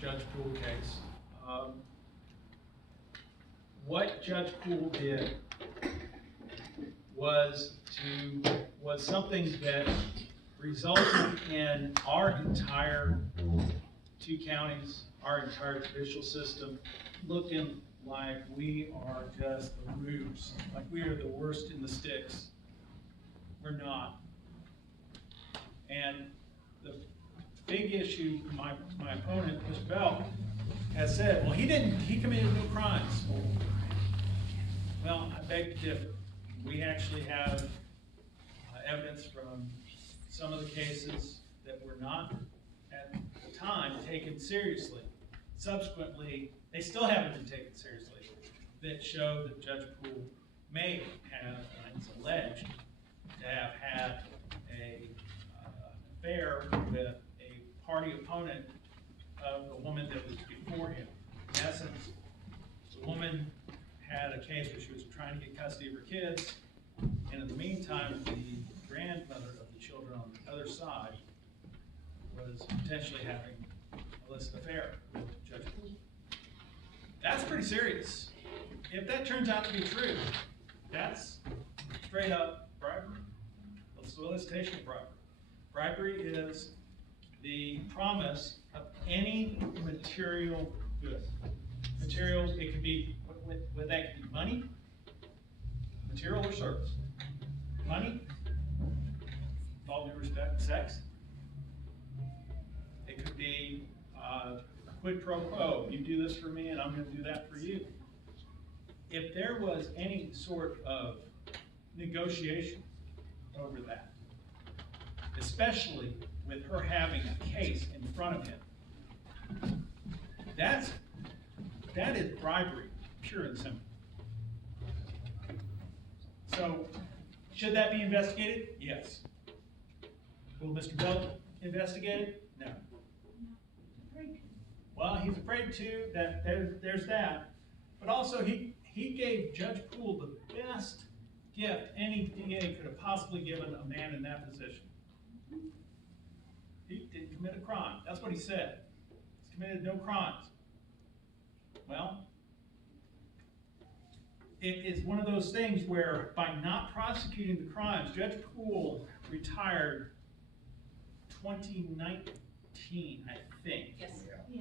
Judge Poole case. What Judge Poole did was something that resulted in our entire 2 counties, our entire judicial system, looking like we are just the rubes, like we are the worst in the sticks. We're not. And the big issue, my opponent, Mr. Bell, has said, well, he committed no crimes. Well, I beg to differ. We actually have evidence from some of the cases that were not, at the time, taken seriously. Subsequently, they still haven't been taken seriously, that show that Judge Poole may have, and it's alleged, to have had an affair with a party opponent of the woman that was before him. In essence, the woman had a case where she was trying to get custody of her kids, and in the meantime, the grandmother of the children on the other side was potentially having an illicit affair with Judge Poole. That's pretty serious. If that turns out to be true, that's straight up bribery. Solicitation of bribery. Bribery is the promise of any material good. Materials, it could be, that could be money, material or service. Money, with all due respect, sex. It could be quid pro quo. You do this for me and I'm going to do that for you. If there was any sort of negotiation over that, especially with her having a case in front of him, that is bribery, pure and simple. So, should that be investigated? Yes. Will Mr. Bell investigate it? No. Well, he's afraid to. That there's that. But also, he gave Judge Poole the best gift any DA could have possibly given a man in that position. He didn't commit a crime. That's what he said. He's committed no crimes. Well, it is one of those things where by not prosecuting the crimes, Judge Poole retired 2019, I think. Yes. Yeah.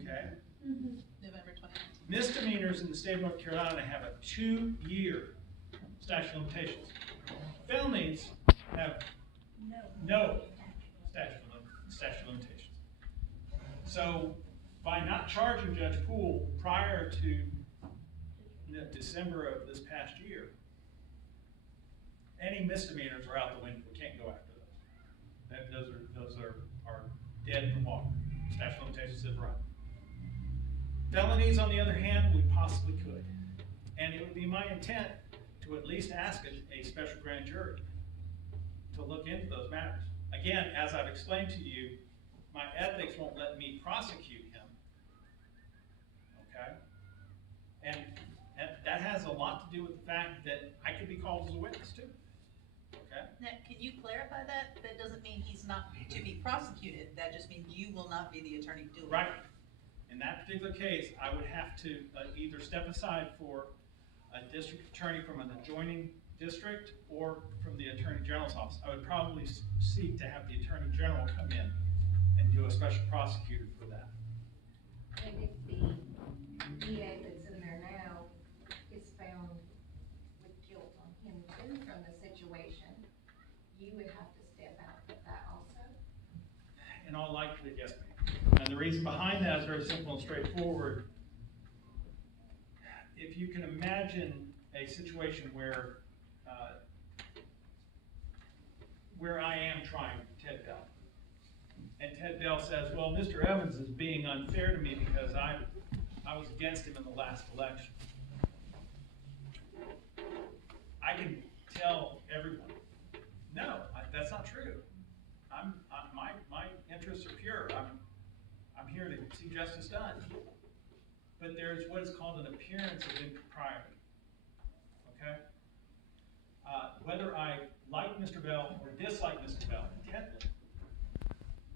Okay. Mm-hmm. November 2019. Misdemeanors in the state of North Carolina have a 2-year statute of limitations. Felonies have no statute of limitations. So by not charging Judge Poole prior to December of this past year, any misdemeanors are out the window. We can't go after those. Those are dead in the water. Statute of limitations is right. Felonies, on the other hand, we possibly could. And it would be my intent to at least ask a special grand jury to look into those matters. Again, as I've explained to you, my ethics won't let me prosecute him. Okay? And that has a lot to do with the fact that I could be called as a witness too. Okay? Now, can you clarify that? That doesn't mean he's not to be prosecuted. That just means you will not be the attorney doing it. Right. In that particular case, I would have to either step aside for a district attorney from an adjoining district or from the Attorney General's office. I would probably seek to have the Attorney General come in and do a special prosecutor for that. And if the DA that's in there now is found with guilt on him too from the situation, you would have to step out with that also? In all likelihood, yes, ma'am. And the reason behind that is very simple and straightforward. If you can imagine a situation where I am trying Ted Bell, and Ted Bell says, well, Mr. Evans is being unfair to me because I was against him in the last election. I can tell everyone, no, that's not true. My interests are pure. I'm here to see justice done. But there's what is called an appearance of impropriety. Okay? Whether I like Mr. Bell or dislike Mr. Bell intently,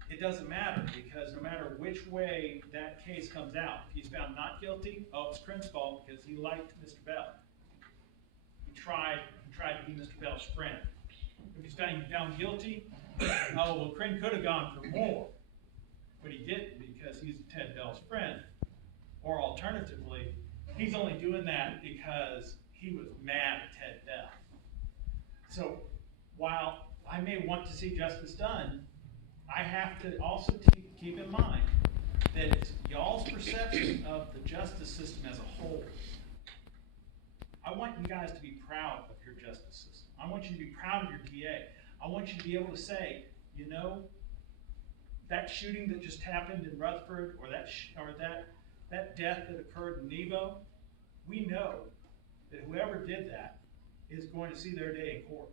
it doesn't matter, because no matter which way that case comes out, if he's found not guilty, oh, it's Crin's fault because he liked Mr. Bell. He tried to be Mr. Bell's friend. If he's found guilty, oh, well, Crin could have gone for more, but he didn't because he's Ted Bell's friend. Or alternatively, he's only doing that because he was mad at Ted Bell. So while I may want to see justice done, I have to also keep in mind that it's y'all's perception of the justice system as a whole. I want you guys to be proud of your justice system. I want you to be proud of your DA. I want you to be able to say, you know, that shooting that just happened in Rutherford, or that death that occurred in Nebo, we know that whoever did that is going to see their day in court.